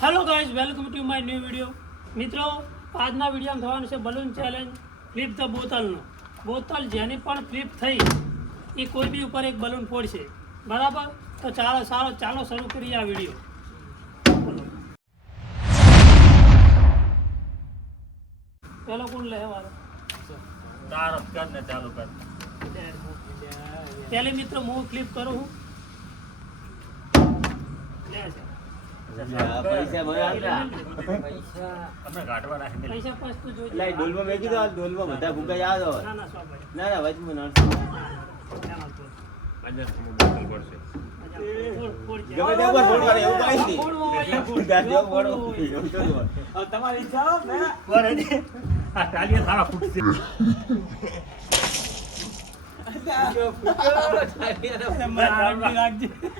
Hello guys, welcome to my new video. મિત્રો, આજના વિડીયોમાં થવાનું છે બલૂન ચેલેન્જ ફ્લિપ ધ બોટલનો. બોટલ જેની પણ ફ્લિપ થઈ એ કોઈ બી ઉપર એક બલૂન ફોડશે, બરાબર? તો ચાલો શરૂ કરીએ આ વિડીયો. પેલો કોણ લે વારો? તારો કર ને ચાલુ કર. પહેલે મિત્રો હું ફ્લિપ કરું છું. લે છે પૈસા ભરાતા અમે ગાંઠવા રાખી પૈસા પાસ તો જોઈ લાઈ ડોલમાં મેકી દો ડોલમાં બધા ભૂકા યાદ હોય ના ના સ્વાભાવિક. ના વચમાં નડશે ગમે તે ઉપર ફોડવાનું એવું કાંઈ નહીં ગાડીઓ ફોડો એવું તો હોય. તમારી ઈચ્છા હોય ને બરાબર આ ટાલીએ થાળા ફૂટશે.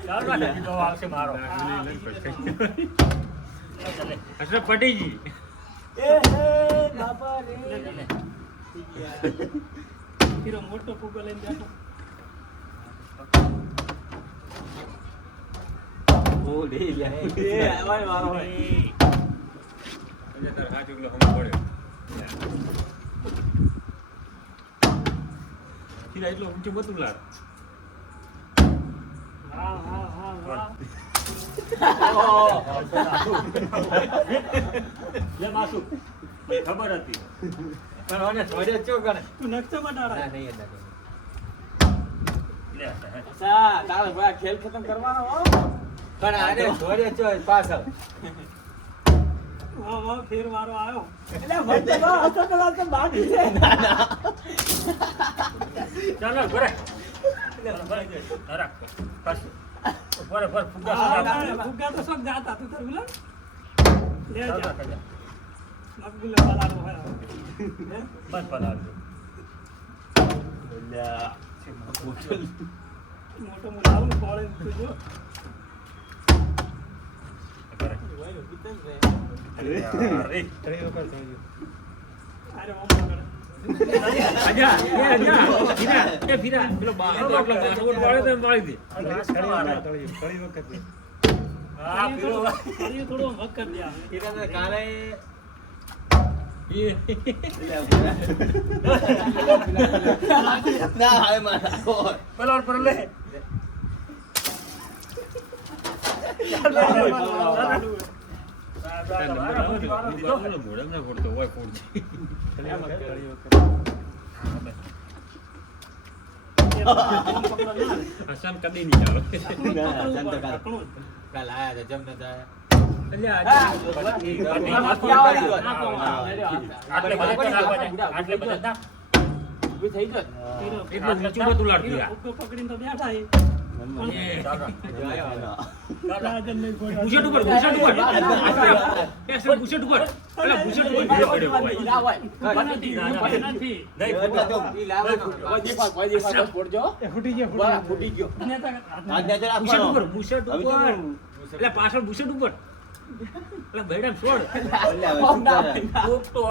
ચાલો રાખી દો, આવશે મારો. અસર પટીજી ફીરો મોટો ફૂગો લઈને બેઠો. ઓ લે લે એ આવાય મારો હોય તાર હાથ ઉગલો હમ પડે સીધા એટલો ઊંચો મતું લાડ. વાહ વાહ વાહ વાહ. લે માસુ મને ખબર હતી પણ ઓને છોડે ચો કરે તું નકશો બનાડા. ના નહીં હતા લે સા તારો ભાઈ ખેલ ખતમ કરવાનો હો પણ આને છોડે ચો પાછળ વાહ વાહ, ફેર મારો આવ્યો. એટલે મત તો અસર કલા તો બાકી છે ના ના ચાલો બરે રાખ બસ બરે બરે ફુગા ફુગ્ગા તો સબ જાતા તું તાર બોલા લે જા ચાલો મકબૂલ વાળા નો હોય. બસ પલાળજો. અલ્યા મોટો મોટો આવું કોળે તું જો. બરે અરે અરે ઓમ પકડ. આજા એ ફીરા પેલો બાટલો બાસવટ વાળે તો વાળી દે. હા પેલો કરીએ થોડો વક કર દે આવે. ઈરા તો કાલે એ ના હાય મારા કોઈ પેલો પર લે હસન કદી નહીં આવે. ના જનતા કાલ આયા હતા જમ નતા આટલે બધા ઉભી થઈ ગયો એટલું નીચું બધું લાડતું યાર. ઉભો પકડીને તો બેઠા એ. રાજન ને કોઈ બુશેટ ઉપર બુશેટ ઉપર એ સર બુશેટ ઉપર પેલા બુશેટ ઉપર ભીડે પડ્યો હોય. નથી. નહીં ફૂટી ગયો અને તો બુશેટ ઉપર બુશેટ ઉપર એટલે પાછળ બુશેટ ઉપર એટલે બેડમ છોડ તો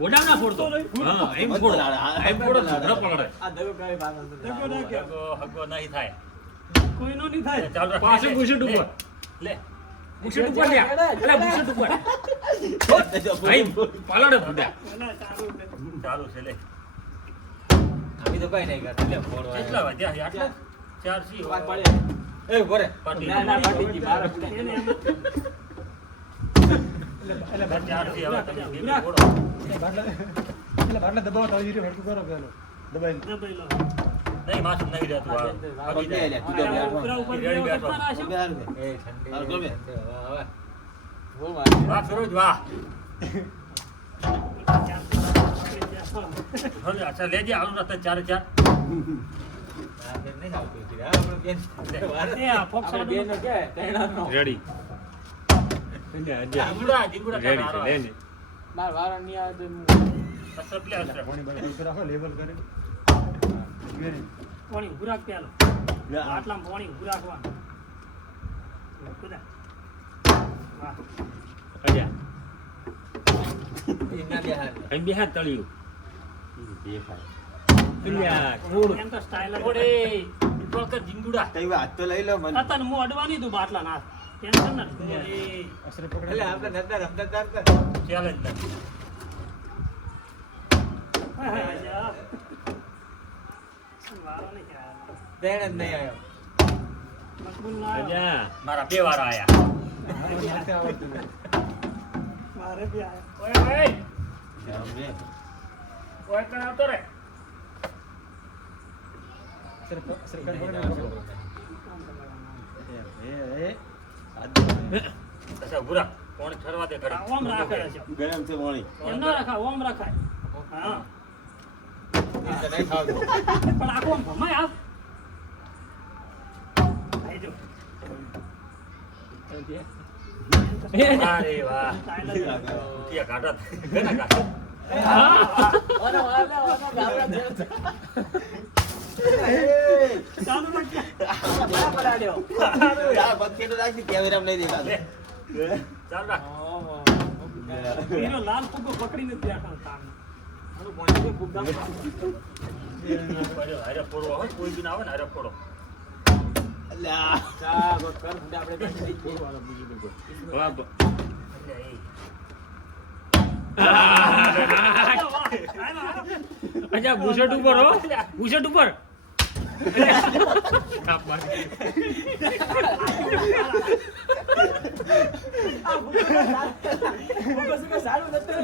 ગોડામ ના છોડતો. હા એમ છોડ એમ છોડ ઝઘડો પકડે હગો નહીં થાય. કોઈનો નહીં થાય. ચાલ પાછળ બુશેટ ઉપર લે બુશેટ ઉપર લે એટલે બુશેટ ઉપર ભાઈ પાલડે ફૂટ્યા. ના ચાલુ છે. ચાલુ છે લે અભી તો કઈ નહીં કરતા લે ફોડવા કેટલા વાગ્યા આટલા 4 સી વાત પડે એ બોરે પાટી ના ના પાટી જી મારા એને એમ એટલે 4 સી હવે તમે ધીમે ગુરાક. ફોડો. દબાઈ લો. નહીં માસુમ નહીં રહેતું આ પગે લે તું તો ઉપરા ઉપર રેડી બેઠો બેઠો. કરતા હશો. એ ઠંડી હાલ ગમે. વાહ હો વાહ સરોજ વાહ હવે અચ્છા લેજે આલુ રસ્તા 4 4 નહીં આવતું છે આપણે બેન એ આ ફોક્સા બેન નો કે તૈણાનો રેડી જીંગુડા જીંગુડા રેડી છે લેજે માર વારા ની આ તો અસર પ્લે અસર પાણી ગુરાક પેલો આટલામાં પાણી ગુરાકવાનું. કુદા. વાહ. અજા ઇના બિહાર અહીં બિહાર તળિયું દેખાય થોડું એમ તો સ્ટાઇલ જ થોડે કંટ્રોલ કર જીંગુડા. તઈ હાથ તો લઈ લો મને. અત્યારે હું અડવાની તું બાટલા ના ટેન્શન ના લે. એટલે આપણે નતા રમતા હતા. ચેલેન્જ કર. વારો નહીં આવ્યો. દેણ જ નહીં આવ્યો. મકબૂલ ના આવ્યો. અલ્યા, મારા બે વાર આયા. મારે બી આવ્યો. ઓય ઓય રમે. ઓય કણ આવતો રે. અચ્છા ભૂરા કોણ ઠરવા દે ખરી. ઓમ રાખે છે. ગરમ છે મોણી. એમ ના રખાય, ઓમ રખાય. હા. એ તો નહીં ખાવતો. પણ આખો આમ ભમાય આપ. આઈ જો. અરે વાહ. ઉઠિયા કાઢા. ઘણા કાઢા. ચાલુ રાખ. આ બકેટ રાખી કેમેરામાં નહીં દેખાતું. ચાલ રાખ. એનો લાલ ફુગ્ગો પકડીને જ બેઠો કામ. હારે ફોડો આવે કોઈ બી ના આવે ને હારે ફોડો. અલ્યા. અચ્છા બુશર્ટ ઉપર હો બુશર્ટ ઉપર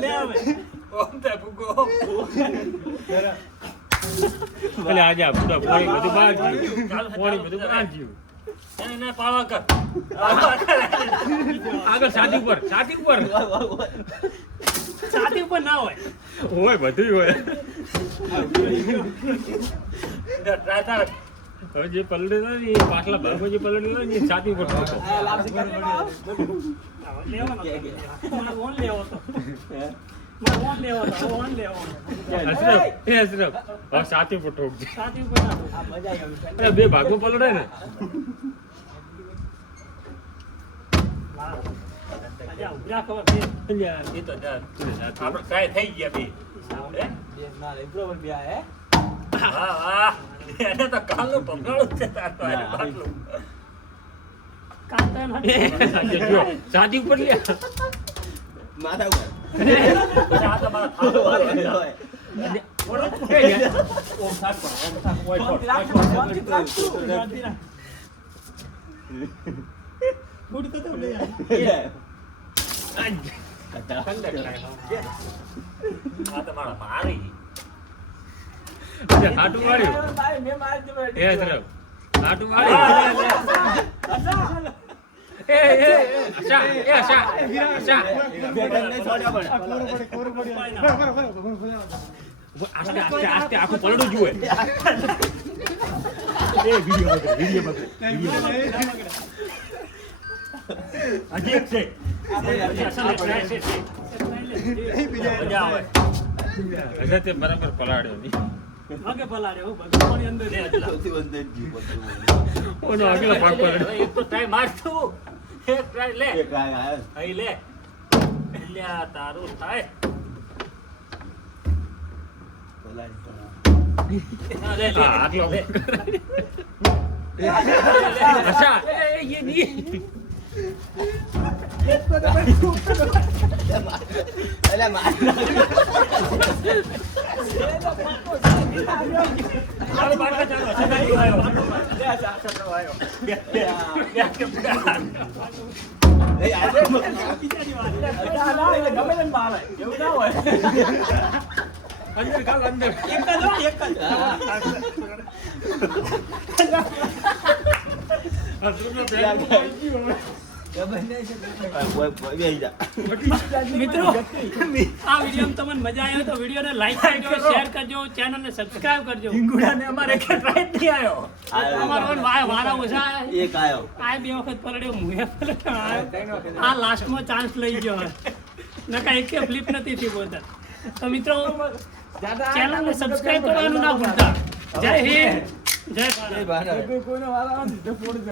લે આવે. અલે આજા પૂરા પોણી બધું બહાર ગયું પોણી બધું બહાર ગયું એને પાવા કર આગળ છાતી ઉપર છાતી ઉપર ના હોય. હોય બધું હોય ટ્રાય હવે જે પલડે ને એ પાછલા ભાગમાં જે પલડે ને એ છાતી ઉપર ઠોકો. લેવાનો હતો. મારે ઓન લેવો હતો. મારે ઓન લેવો હતો. ઓન લેવો હતો. અશરફ હવે છાતી ઉપર ઠોકજે. છાતી ઉપર ના હોય. અરે બે ભાગમાં પલડે ને અજા ઉભરા ખબર છે. એ તો આપણે ટ્રાય થઈ ગયા બે હા હા એને તો કાલનું પકડાડું છે તાર તો આને બાટલું. કાંતા નથી. જો છાતી ઉપર લે માથા ઉપર. આ તો મારા થાળો હોય. ઓમ થાક પર ઓમ થાક ઓય ઉડતો તો લે. આ તો મારા મારી અચ્છા હાટુ માર્યું એ તરફ હાટુ માર્યું એ આશા આશા બેટન નહીં છોડ્યા પણ. આસ્તે આસ્તે આસ્તે આખું પલડું જુએ એ વિડિયો બગડે હજી એક છે મજા આવે અચ્છા તે બરાબર પલાડ્યો નહીં મગે પલાડ્યો ભગવાન અંદર લે. સૌથી બંધ જ જીવ ઓનો આગલો ભાગ પલડ્યો એક તો ટ્રાય મારતું એક ટ્રાય લે એક આ આયો. અહીં લે લ્યા તારું થાય હા, લે લે આટલો લે અચ્છા એ નહીં અલ્યા માર. ચાલો બાટલા ચાલો સગાઈ આવ્યો લે આ છોકરો આવ્યો એ આજે અંદર ગાલ અંદર એક જ મિત્રો આ વિડીયો તમને મજા આવી તો વિડીયોને લાઈક કરજો શેર કરજો ચેનલને સબસ્ક્રાઇબ કરજો. ગુડાને અમારે કે ટ્રાય નહીં આવ્યો અમારો વારા ઓછા એક આયો. આ બે વખત પલડ્યો મુએ પલડ્યો આ લાસ્ટમાં ચાન્સ લઈ ગયો નકા એક ફ્લિપ નથી થઈ બોલતા. તો મિત્રો ચેનલને સબસ્ક્રાઇબ કરવાનું ના ભૂલતા. જય હિન્દ જય ભારત. એ બહાર આવે.